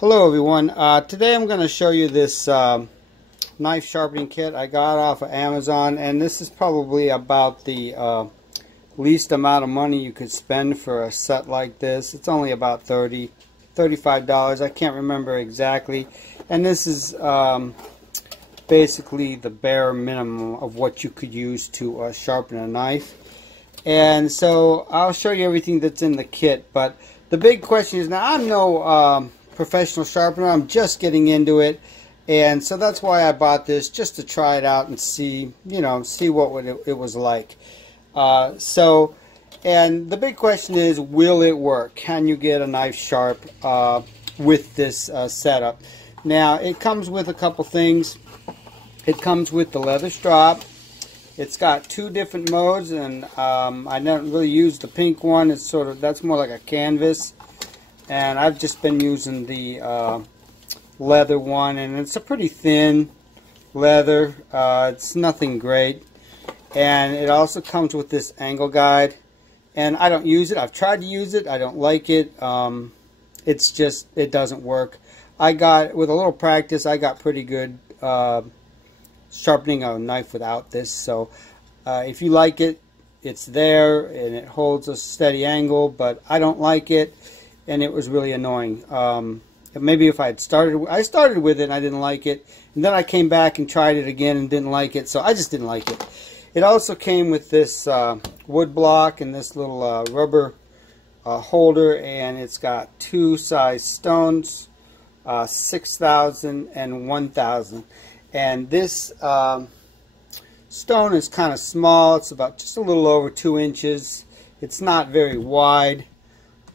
Hello everyone. Today I'm going to show you this knife sharpening kit I got off of Amazon, and this is probably about the least amount of money you could spend for a set like this. It's only about $35. I can't remember exactly, and this is basically the bare minimum of what you could use to sharpen a knife. And so I'll show you everything that's in the kit, but the big question is, now I'm no professional sharpener, I'm just getting into it, and so that's why I bought this, just to try it out and see, see what it was like. And the big question is, will it work? Can you get a knife sharp with this setup? Now, it comes with a couple things. It comes with the leather strap. It's got two different modes, and I don't really use the pink one. It's that's more like a canvas. And I've just been using the leather one, and it's a pretty thin leather. It's nothing great. And it also comes with this angle guide. And I don't use it. I've tried to use it. I don't like it. It's just, it doesn't work. With a little practice, I got pretty good sharpening a knife without this. So if you like it, it's there, and it holds a steady angle, but I don't like it. And it was really annoying. Maybe if I started with it and I didn't like it, and then I came back and tried it again and didn't like it, so I just didn't like it. It also came with this wood block and this little rubber holder, and it's got two size stones, 6,000 and 1,000. And this stone is kind of small. It's about just a little over 2 inches. It's not very wide.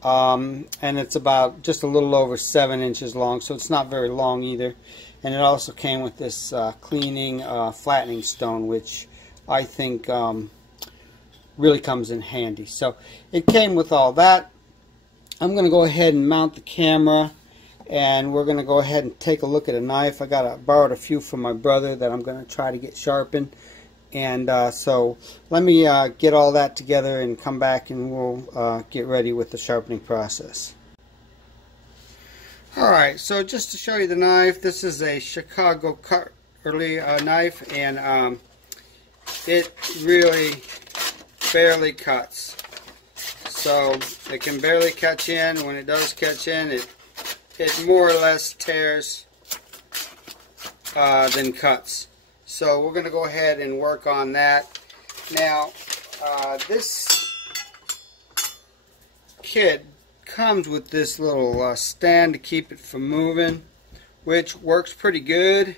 And it's about just a little over 7 inches long, so it's not very long either. And it also came with this cleaning, flattening stone, which I think really comes in handy. So it came with all that. I'm going to go ahead and mount the camera, and we're going to go ahead and take a look at a knife. I borrowed a few from my brother that I'm going to try to get sharpened. And so let me get all that together and come back, and we'll get ready with the sharpening process. Alright, so just to show you the knife, this is a Chicago cut early knife, and it really barely cuts. So it can barely catch in. When it does catch in, it more or less tears than cuts. So we're going to go ahead and work on that. Now, this kit comes with this little stand to keep it from moving, which works pretty good.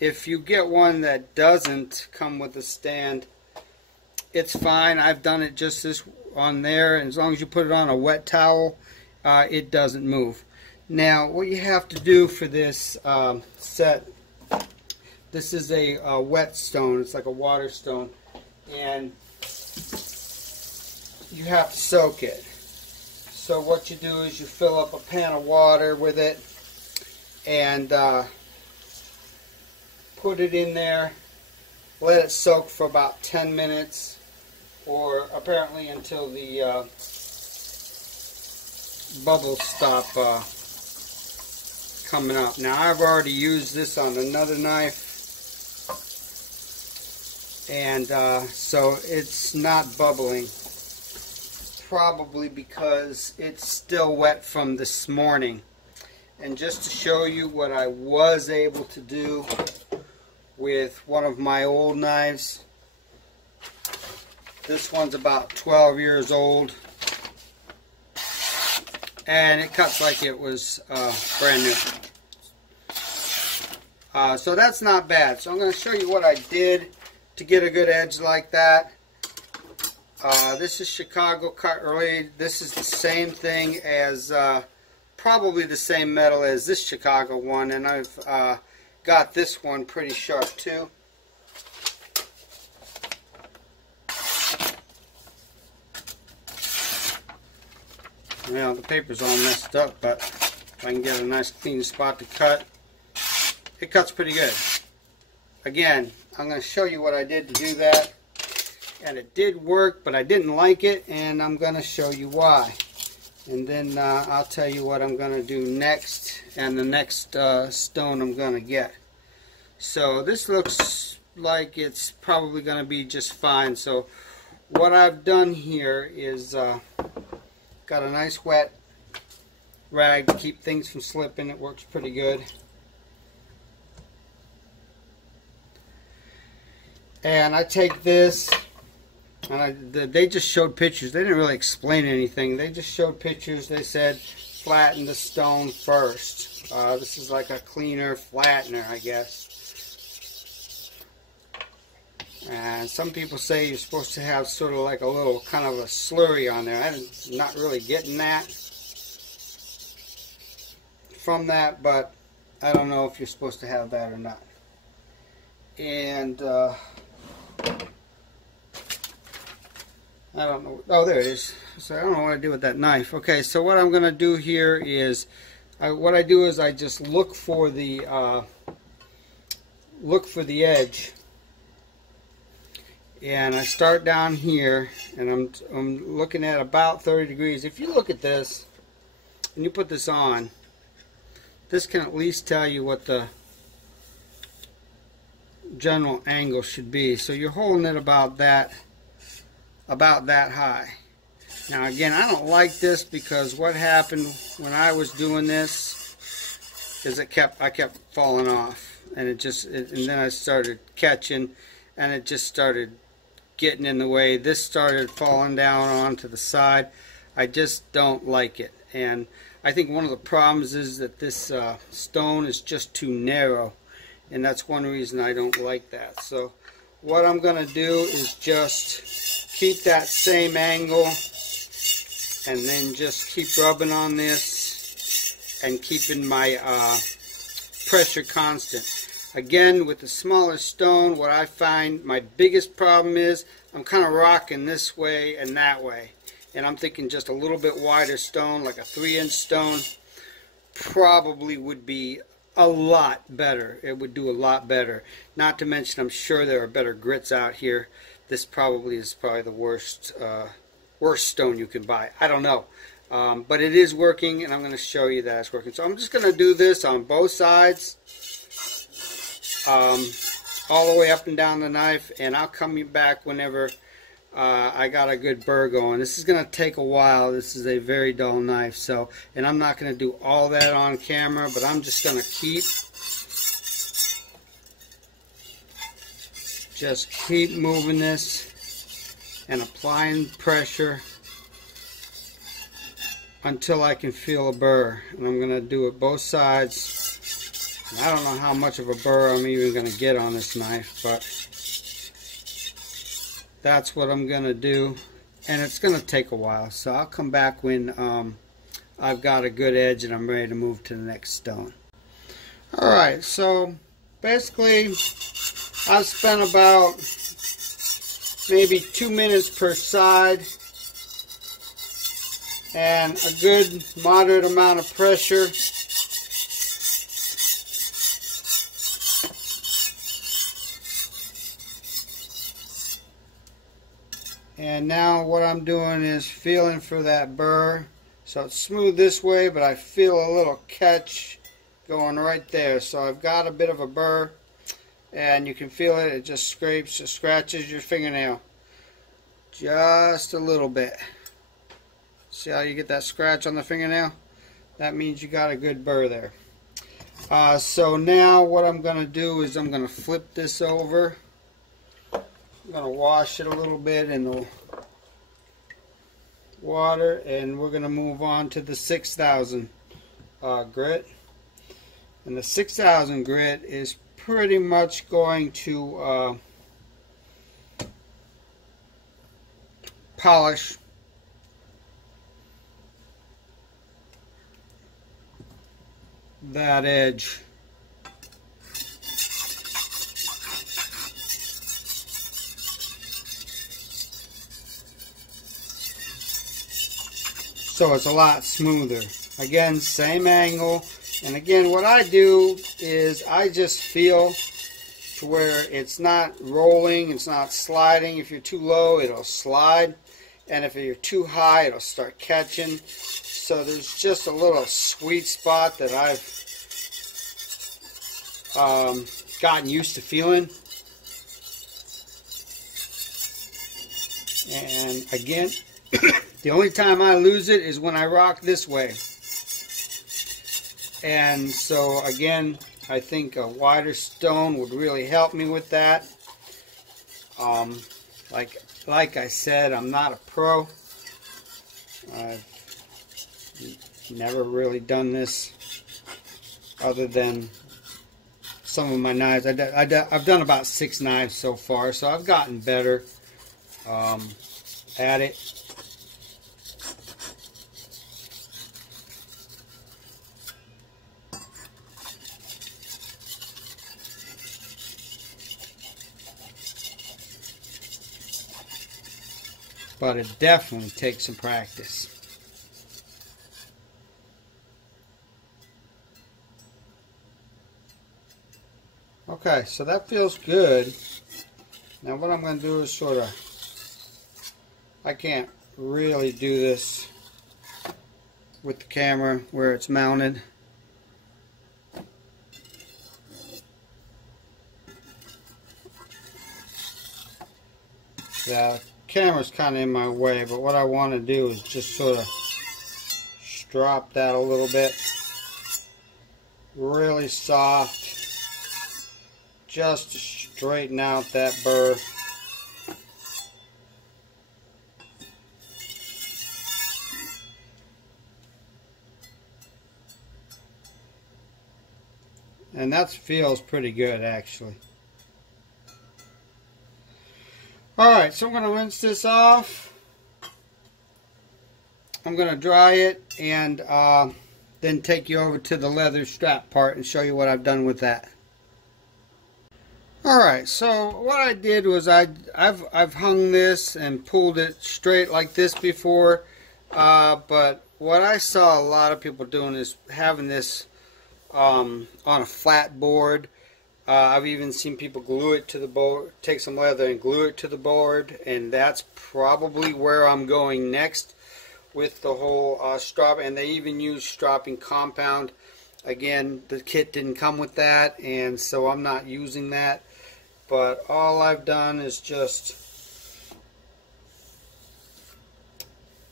If you get one that doesn't come with a stand, it's fine. I've done it just this on there, and as long as you put it on a wet towel, it doesn't move. Now, what you have to do for this set, this is a Whetstone. It's like a water stone, and you have to soak it. So what you do is you fill up a pan of water with it, and put it in there, let it soak for about 10 minutes, or apparently until the bubbles stop coming up. Now, I've already used this on another knife, and so it's not bubbling, probably because it's still wet from this morning. And just to show you what I was able to do with one of my old knives, this one's about 12 years old, and it cuts like it was brand new. So that's not bad. So I'm going to show you what I did to get a good edge like that. This is Chicago cut early. This is the same thing as, probably the same metal as this Chicago one, and I've got this one pretty sharp too. Well, the paper's all messed up, but if I can get a nice clean spot to cut, it cuts pretty good. Again, I'm going to show you what I did to do that, and it did work, but I didn't like it, and I'm going to show you why. and then I'll tell you what I'm going to do next and the next stone I'm going to get. So this looks like it's probably going to be just fine. So what I've done here is got a nice wet rag to keep things from slipping. It works pretty good. And I take this, and they just showed pictures. They didn't really explain anything. They just showed pictures. They said flatten the stone first. This is like a cleaner flattener, I guess. And some people say you're supposed to have sort of like a little kind of a slurry on there. I'm not really getting that from that, but I don't know if you're supposed to have that or not. And I don't know. Oh, there it is. So I don't know what I do with that knife. Okay, so what I'm going to do here is, what I do is I just look for the edge. And I start down here, and I'm looking at about 30 degrees. If you look at this, and you put this on, this can at least tell you what the general angle should be. So you're holding it about that high. Now again, I don't like this because what happened when I was doing this is I kept falling off, and and then I started catching, and it just started getting in the way. This started falling down onto the side. I just don't like it, and I think one of the problems is that this stone is just too narrow, and that's one reason I don't like that. So what I'm going to do is just keep that same angle, and then just keep rubbing on this and keeping my pressure constant. Again, with the smaller stone, what I find my biggest problem is I'm kind of rocking this way and that way. And I'm thinking just a little bit wider stone, like a 3-inch stone, probably would be a lot better. It would do a lot better. Not to mention, I'm sure there are better grits out here. This probably is the worst stone you can buy. I don't know. But it is working, and I'm going to show you that it's working. So I'm just going to do this on both sides. All the way up and down the knife, and I'll come back whenever I got a good burr going. This is going to take a while. This is a very dull knife, so, and I'm not going to do all that on camera, but I'm just going to keep moving this and applying pressure until I can feel a burr. And I'm going to do it both sides. I don't know how much of a burr I'm even going to get on this knife, but that's what I'm going to do, and it's going to take a while. So I'll come back when I've got a good edge and I'm ready to move to the next stone. Alright, so basically I've spent about maybe 2 minutes per side and a good moderate amount of pressure. And now what I'm doing is feeling for that burr. So it's smooth this way, but I feel a little catch going right there. So I've got a bit of a burr, and you can feel it. It just scrapes, just scratches your fingernail. Just a little bit. See how you get that scratch on the fingernail? That means you got a good burr there. So now what I'm going to do is I'm going to flip this over. I'm going to wash it a little bit in the water, and we're going to move on to the 6000 grit. And the 6000 grit is pretty much going to polish that edge. So it's a lot smoother. Again, same angle. And again, what I do is I just feel to where it's not rolling, it's not sliding. If you're too low, it'll slide. and if you're too high, it'll start catching. So there's just a little sweet spot that I've gotten used to feeling. And again, the only time I lose it is when I rock this way. And so again, I think a wider stone would really help me with that. Like I said, I'm not a pro. I've never really done this other than some of my knives. I've done about 6 knives so far, so I've gotten better at it. But it definitely takes some practice. Okay, so that feels good. Now what I'm going to do is sort of, I can't really do this with the camera where it's mounted. The camera's kind of in my way, but what I want to do is just sort of strop that a little bit. Really soft. Just to straighten out that burr. And that feels pretty good, actually. Alright, so I'm going to rinse this off. I'm going to dry it and then take you over to the leather strap part and show you what I've done with that. Alright, so what I did was I've hung this and pulled it straight like this before, but what I saw a lot of people doing is having this on a flat board. I've even seen people glue it to the board, take some leather and glue it to the board, and that's probably where I'm going next with the whole strop. And they even use stropping compound. Again, the kit didn't come with that, and so I'm not using that. But all I've done is just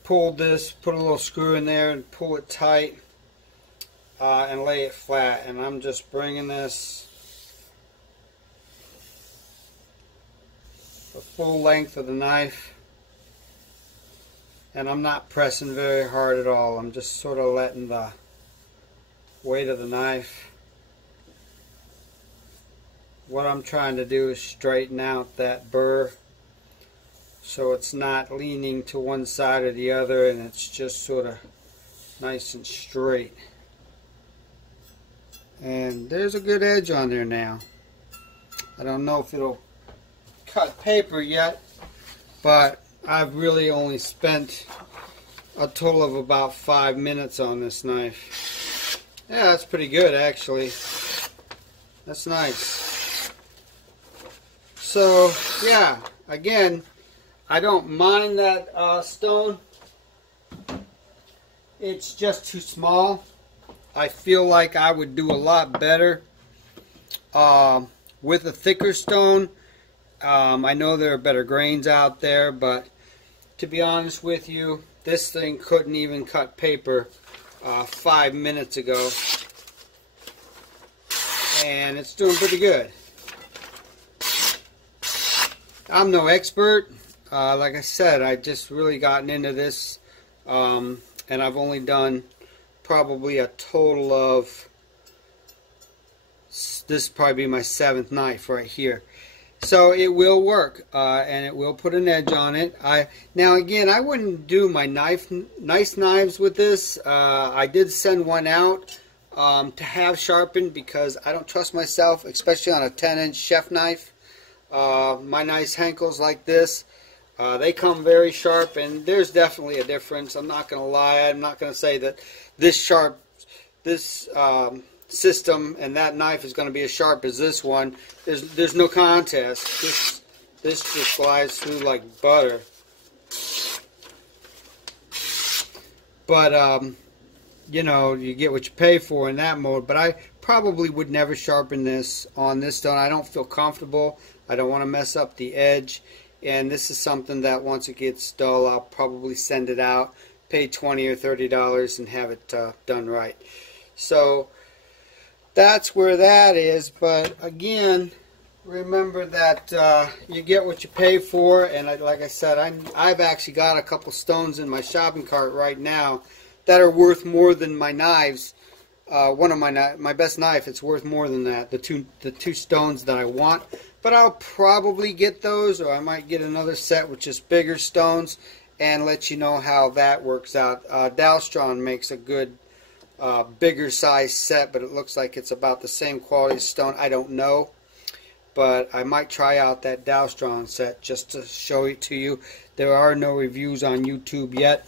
pull this, put a little screw in there and pull it tight and lay it flat. And I'm just bringing this the full length of the knife, and I'm not pressing very hard at all. I'm just sort of letting the weight of the knife. What I'm trying to do is straighten out that burr so it's not leaning to one side or the other, and it's just sort of nice and straight. And there's a good edge on there now. I don't know if it'll cut paper yet, but I've really only spent a total of about 5 minutes on this knife. Yeah, that's pretty good actually. That's nice. So yeah, again, I don't mind that stone. It's just too small. I feel like I would do a lot better with a thicker stone. I know there are better grains out there, but to be honest with you, this thing couldn't even cut paper 5 minutes ago, and it's doing pretty good. I'm no expert. Like I said, I just really gotten into this, and I've only done probably a total of, this will probably be my 7th knife right here. So it will work, and it will put an edge on it. Now again, I wouldn't do my nice knives with this. I did send one out to have sharpened because I don't trust myself, especially on a 10-inch chef knife. My nice Henkels like this, they come very sharp, and there's definitely a difference. I'm not going to lie. I'm not going to say that this system and that knife is going to be as sharp as this one. There's no contest. This just glides through like butter. But you know, you get what you pay for in that mode. But I probably would never sharpen this on this stone. I don't feel comfortable. I don't want to mess up the edge. And this is something that once it gets dull, I'll probably send it out, pay $20 or $30 and have it done right. So that's where that is. But again, remember that you get what you pay for. And like I said, I've actually got a couple stones in my shopping cart right now that are worth more than my knives. One of my best knife, it's worth more than that. The two stones that I want. But I'll probably get those, or I might get another set with just bigger stones and let you know how that works out. Whetstone makes a good bigger size set, but it looks like it's about the same quality as stone. I don't know, but I might try out that Whetstone set just to show it to you. There are no reviews on YouTube yet.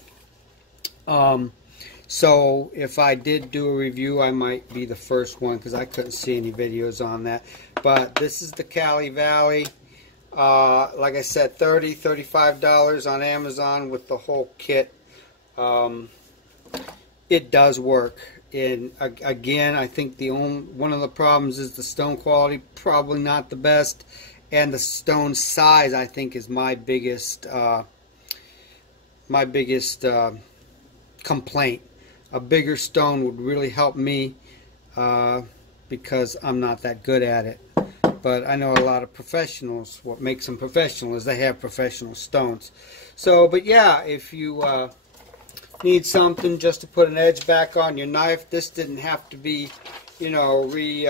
So if I did do a review, I might be the first one because I couldn't see any videos on that. But this is the Cali Valley. Like I said, $30, $35 on Amazon with the whole kit. It does work. And again, I think one of the problems is the stone quality, probably not the best, and the stone size I think is my biggest complaint. A bigger stone would really help me because I'm not that good at it. But I know a lot of professionals. What makes them professional is they have professional stones. So, but yeah, if you need something just to put an edge back on your knife, this didn't have to be, you know, you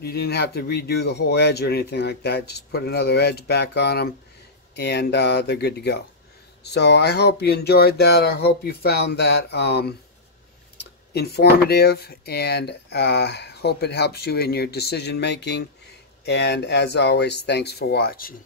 didn't have to redo the whole edge or anything like that. Just put another edge back on them, and they're good to go. So I hope you enjoyed that. I hope you found that informative, and hope it helps you in your decision making. And as always, thanks for watching.